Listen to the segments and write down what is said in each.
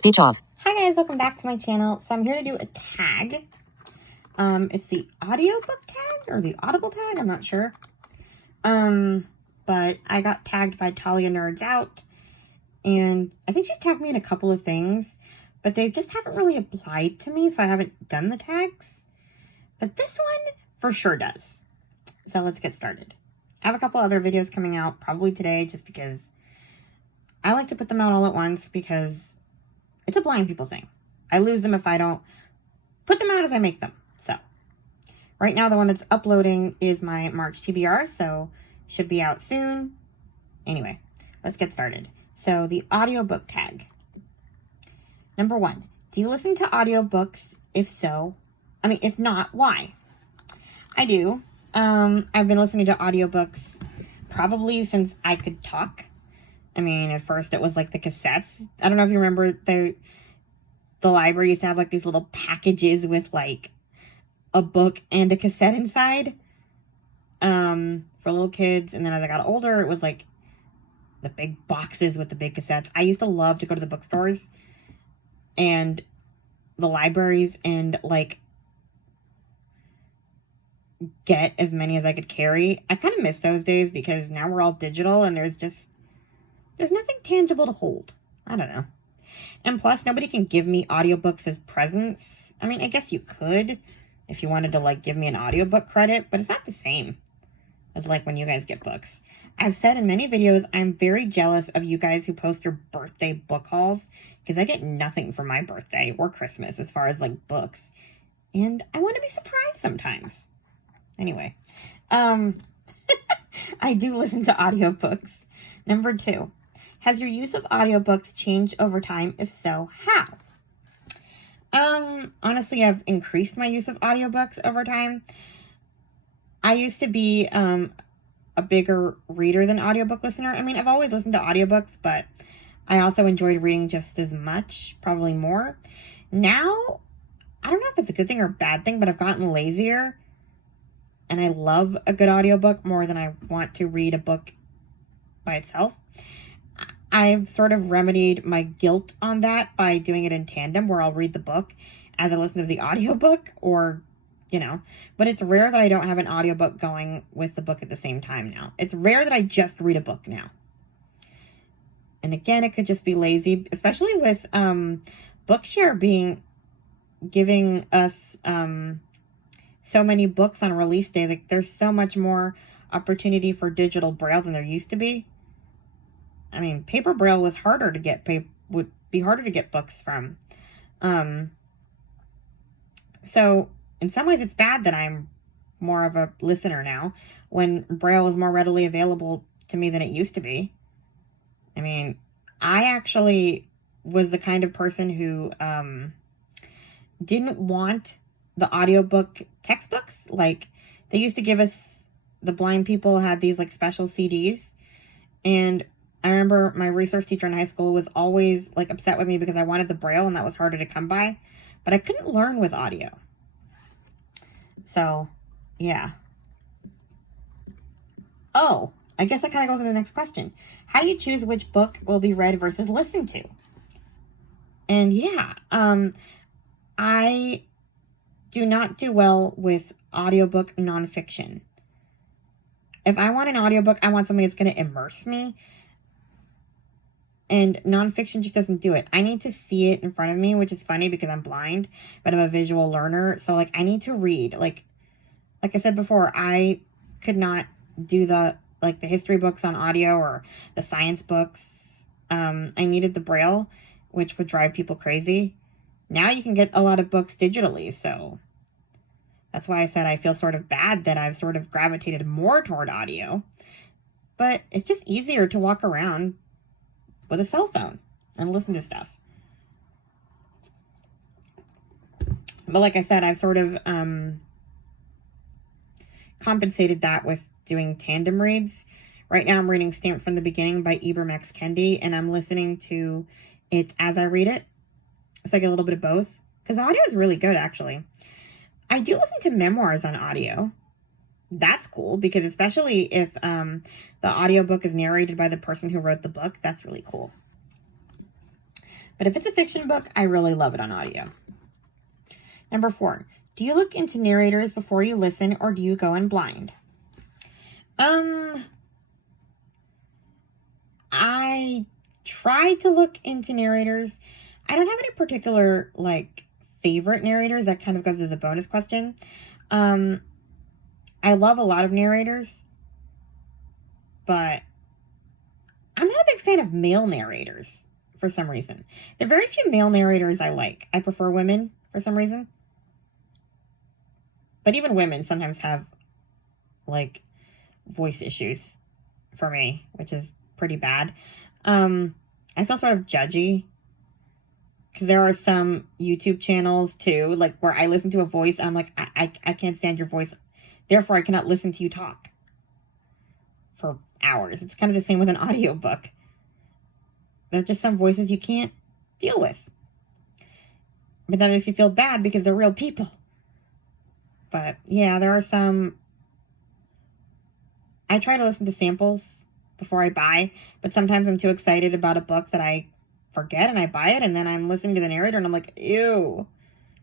Speech off. Hi guys, welcome back to my channel. So I'm here to do a tag. It's the audiobook tag or the audible tag, I'm not sure. But I got tagged by Talia Nerds Out, and I think she's tagged me in a couple of things, but they just haven't really applied to me, so I haven't done the tags. But this one for sure does. So let's get started. I have a couple other videos coming out probably today just because I like to put them out all at once because it's a blind people thing. I lose them if I don't put them out as I make them. So right now the one that's uploading is my March TBR, so should be out soon. Anyway, let's get started. So the audiobook tag. Number 1, do you listen to audiobooks? If so, if not, why? I do. I've been listening to audiobooks probably since I could talk. At first it was like the cassettes. I don't know if you remember the library used to have like these little packages with like a book and a cassette inside for little kids. And then as I got older, it was like the big boxes with the big cassettes. I used to love to go to the bookstores and the libraries and like get as many as I could carry. I kind of miss those days because now we're all digital and there's nothing tangible to hold. I don't know. And plus, nobody can give me audiobooks as presents. I guess you could if you wanted to, like, give me an audiobook credit, but it's not the same as, like, when you guys get books. I've said in many videos, I'm very jealous of you guys who post your birthday book hauls because I get nothing for my birthday or Christmas as far as, like, books. And I want to be surprised sometimes. Anyway, I do listen to audiobooks. Number 2. Has your use of audiobooks changed over time? If so, how? Honestly, I've increased my use of audiobooks over time. I used to be a bigger reader than audiobook listener. I've always listened to audiobooks, but I also enjoyed reading just as much, probably more. Now, I don't know if it's a good thing or a bad thing, but I've gotten lazier, and I love a good audiobook more than I want to read a book by itself. I've sort of remedied my guilt on that by doing it in tandem where I'll read the book as I listen to the audiobook or, but it's rare that I don't have an audiobook going with the book at the same time now. It's rare that I just read a book now. And again, it could just be lazy, especially with Bookshare giving us so many books on release day. Like there's so much more opportunity for digital braille than there used to be. Paper braille was harder to get, would be harder to get books from. So in some ways it's bad that I'm more of a listener now when braille is more readily available to me than it used to be. I actually was the kind of person who didn't want the audiobook textbooks. Like they used to give us, the blind people had these like special CDs, and I remember my resource teacher in high school was always like upset with me because I wanted the braille and that was harder to come by, but I couldn't learn with audio. So, yeah. Oh, I guess that kind of goes into the next question. How do you choose which book will be read versus listened to? And yeah, I do not do well with audiobook nonfiction. If I want an audiobook, I want something that's going to immerse me. And nonfiction just doesn't do it. I need to see it in front of me, which is funny because I'm blind, but I'm a visual learner. So, like, I need to read. Like I said before, I could not do the history books on audio or the science books. I needed the braille, which would drive people crazy. Now you can get a lot of books digitally, so that's why I said I feel sort of bad that I've sort of gravitated more toward audio. But it's just easier to walk around with a cell phone and listen to stuff. But like I said, I've sort of compensated that with doing tandem reads. Right now I'm reading Stamped from the Beginning by Ibram X. Kendi, and I'm listening to it as I read it. It's like a little bit of both, because audio is really good, actually. I do listen to memoirs on audio. That's cool, because especially if the audiobook is narrated by the person who wrote the book, that's really cool. But if it's a fiction book, I really love it on audio. Number 4, do you look into narrators before you listen, or do you go in blind? I try to look into narrators. I don't have any particular, favorite narrators. That kind of goes to the bonus question. I love a lot of narrators, but I'm not a big fan of male narrators for some reason. There are very few male narrators I like. I prefer women for some reason. But even women sometimes have, voice issues for me, which is pretty bad. I feel sort of judgy because there are some YouTube channels too, where I listen to a voice and I'm like, I can't stand your voice. Therefore, I cannot listen to you talk for hours. It's kind of the same with an audiobook. There are just some voices you can't deal with. But that makes you feel bad because they're real people. But yeah, there are some. I try to listen to samples before I buy, but sometimes I'm too excited about a book that I forget and I buy it, and then I'm listening to the narrator and I'm like, ew,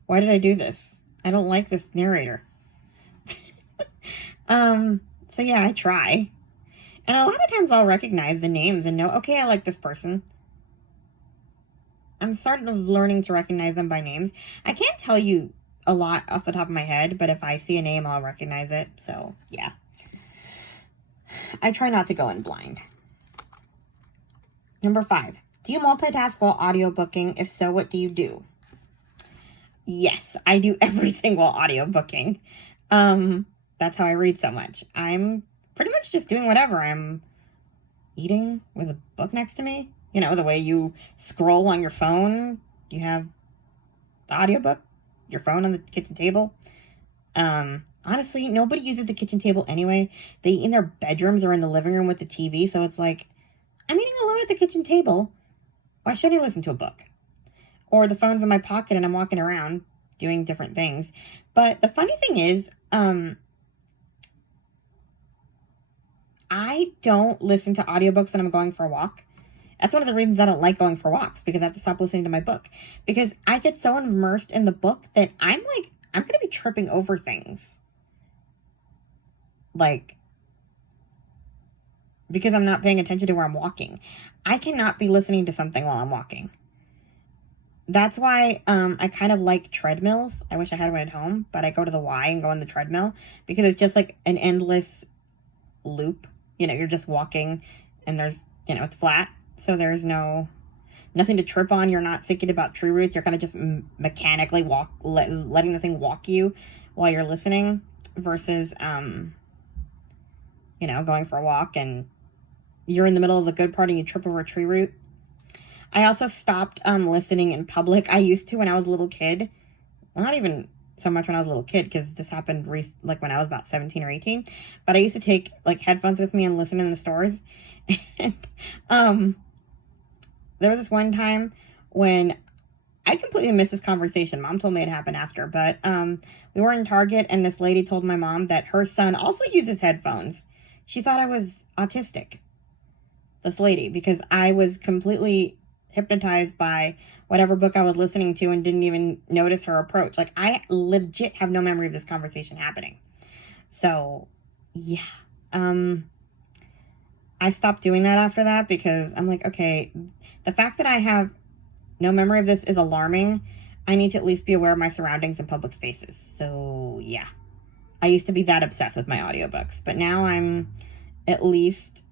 why did I do this? I don't like this narrator. So yeah, I try. And a lot of times I'll recognize the names and know, okay, I like this person. I'm sort of learning to recognize them by names. I can't tell you a lot off the top of my head, but if I see a name, I'll recognize it. So yeah. I try not to go in blind. Number 5, do you multitask while audiobooking? If so, what do you do? Yes, I do everything while audiobooking. That's how I read so much. I'm pretty much just doing whatever. I'm eating with a book next to me. You know, the way you scroll on your phone, you have the audiobook, your phone on the kitchen table. Honestly, nobody uses the kitchen table anyway. They eat in their bedrooms or in the living room with the TV, so it's like, I'm eating alone at the kitchen table. Why should I listen to a book? Or the phone's in my pocket and I'm walking around doing different things. But the funny thing is, I don't listen to audiobooks when I'm going for a walk. That's one of the reasons I don't like going for walks, because I have to stop listening to my book. Because I get so immersed in the book that I'm going to be tripping over things. Because I'm not paying attention to where I'm walking. I cannot be listening to something while I'm walking. That's why I kind of like treadmills. I wish I had one at home, but I go to the Y and go on the treadmill because it's just like an endless loop. You're just walking and there's, it's flat. So there's nothing to trip on. You're not thinking about tree roots. You're kind of just mechanically letting the thing walk you while you're listening versus, going for a walk and you're in the middle of the good part and you trip over a tree root. I also stopped listening in public. I used to when I was a little kid. Well, not even so much when I was a little kid, because this happened when I was about 17 or 18. But I used to take headphones with me and listen in the stores. And there was this one time when I completely missed this conversation. Mom told me it happened after, but we were in Target and this lady told my mom that her son also uses headphones. She thought I was autistic, this lady, because I was completely hypnotized by whatever book I was listening to and didn't even notice her approach. I legit have no memory of this conversation happening. So, yeah. I stopped doing that after that because I'm like, okay, the fact that I have no memory of this is alarming. I need to at least be aware of my surroundings in public spaces. So, yeah. I used to be that obsessed with my audiobooks, but now I'm at least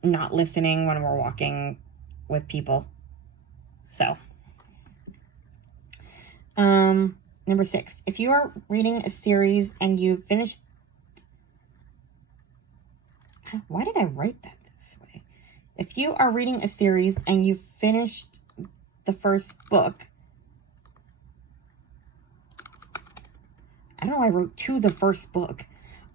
not listening when we're walking with people. So, number 6, if you are reading a series and you've finished, why did I write that this way? If you are reading a series and you've finished the first book, I don't know, I wrote to the first book.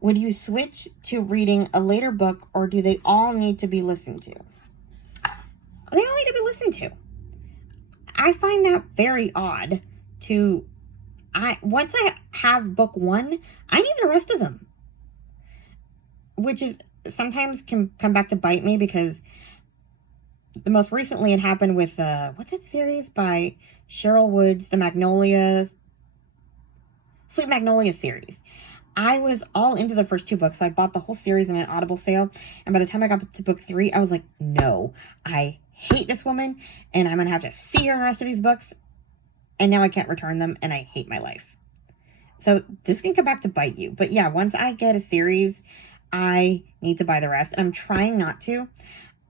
Would you switch to reading a later book, or do they all need to be listened to? They all need to be listened to. I find that very odd once I have book 1, I need the rest of them. Which is sometimes can come back to bite me because the most recently it happened with, what's that series by Cheryl Woods, the Sweet Magnolia series. I was all into the first 2 books, so I bought the whole series in an Audible sale, and by the time I got to book 3, I was like, no, I hate this woman, and I'm going to have to see her in the rest of these books, and now I can't return them, and I hate my life. So this can come back to bite you. But yeah, once I get a series, I need to buy the rest, and I'm trying not to.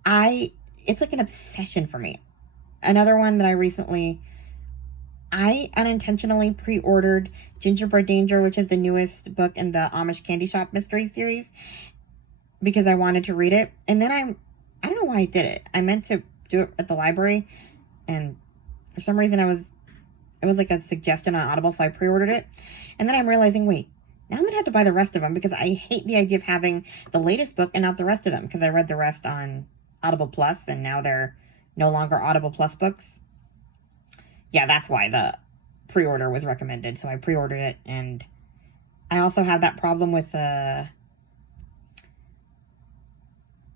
It's like an obsession for me. Another one that I unintentionally pre-ordered Gingerbread Danger, which is the newest book in the Amish Candy Shop mystery series, because I wanted to read it. And then I don't know why I did it. I meant to do it at the library, and for some reason it was like a suggestion on Audible, so I pre-ordered it. And then I'm realizing, wait, now I'm going to have to buy the rest of them, because I hate the idea of having the latest book and not the rest of them, because I read the rest on Audible Plus, and now they're no longer Audible Plus books. Yeah, that's why the pre-order was recommended. So I pre-ordered it, and I also have that problem with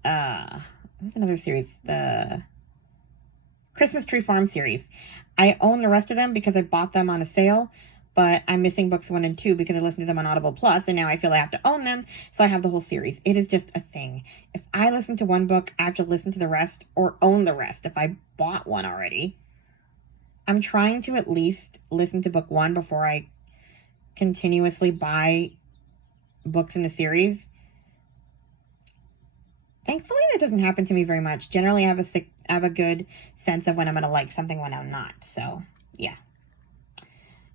what's another series? The Christmas Tree Farm series. I own the rest of them because I bought them on a sale, but I'm missing books 1 and 2 because I listened to them on Audible Plus, and now I feel I have to own them, so I have the whole series. It is just a thing. If I listen to one book, I have to listen to the rest or own the rest if I bought one already. I'm trying to at least listen to book 1 before I continuously buy books in the series. Thankfully, that doesn't happen to me very much. Generally, I have a good sense of when I'm going to like something, when I'm not. So, yeah.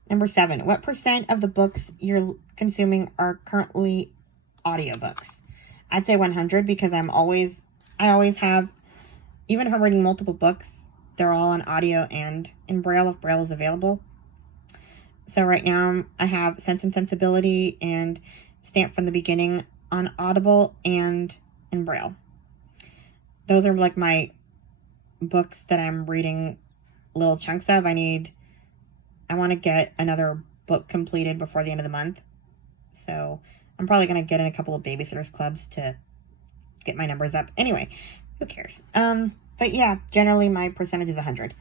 Number 7. What % of the books you're consuming are currently audiobooks? I'd say 100, because I always have, even if I'm reading multiple books, they're all on audio and in Braille if Braille is available. So right now I have Sense and Sensibility and Stamped from the Beginning on Audible and in Braille. Those are like my books that I'm reading little chunks of. I want to get another book completed before the end of the month. So I'm probably going to get in a couple of babysitters clubs to get my numbers up. Anyway, who cares? But yeah, generally my percentage is 100.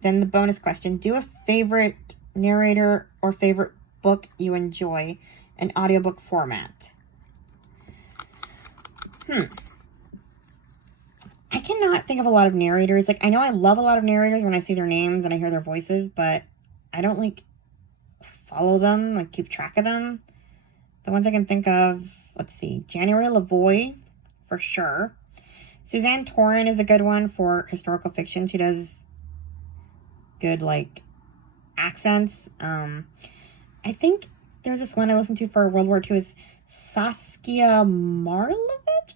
Then the bonus question, do a favorite narrator or favorite book you enjoy in audiobook format. I cannot think of a lot of narrators. Like, I know I love a lot of narrators when I see their names and I hear their voices, but I don't, like, follow them, like, keep track of them. The ones I can think of, let's see, January LaVoy, for sure. Suzanne Torin is a good one for historical fiction. She does good, like, accents. I think there's this one I listened to for World War II is Saskia Marlovich.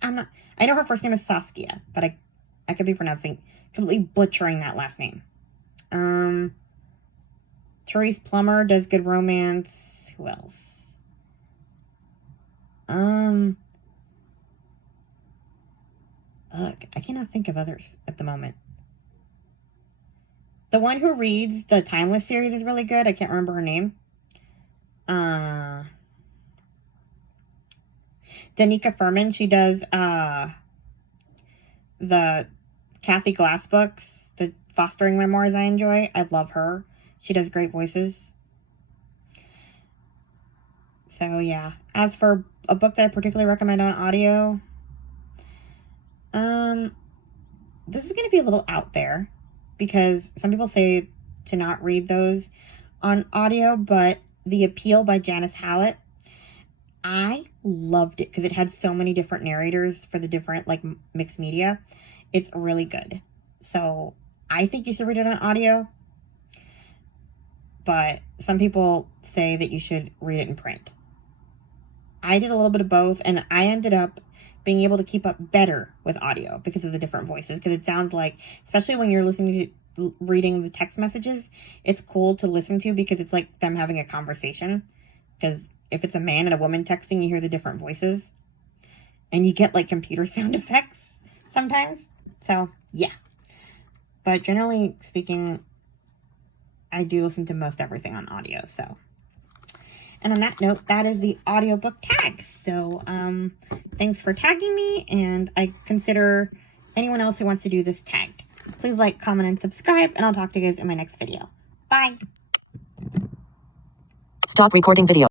I know her first name is Saskia, but I could be completely butchering that last name. Therese Plummer does good romance. Who else? I cannot think of others at the moment. The one who reads the Timeless series is really good. I can't remember her name. Danica Furman, she does the Kathy Glass books, the fostering memoirs I enjoy. I love her. She does great voices. So yeah. As for a book that I particularly recommend on audio, this is going to be a little out there because some people say to not read those on audio, but The Appeal by Janice Hallett, I loved it because it had so many different narrators for the different, like, mixed media. It's really good. So I think you should read it on audio, but some people say that you should read it in print. I did a little bit of both, and I ended up being able to keep up better with audio because of the different voices, because it sounds like, especially when you're reading the text messages, it's cool to listen to because it's like them having a conversation. Because if it's a man and a woman texting, you hear the different voices, and you get like computer sound effects sometimes. So yeah, but generally speaking, I do listen to most everything on audio. So, and on that note, that is the audiobook tag. So thanks for tagging me, and I consider anyone else who wants to do this tag. Please like, comment, and subscribe, and I'll talk to you guys in my next video. Bye! Stop recording video.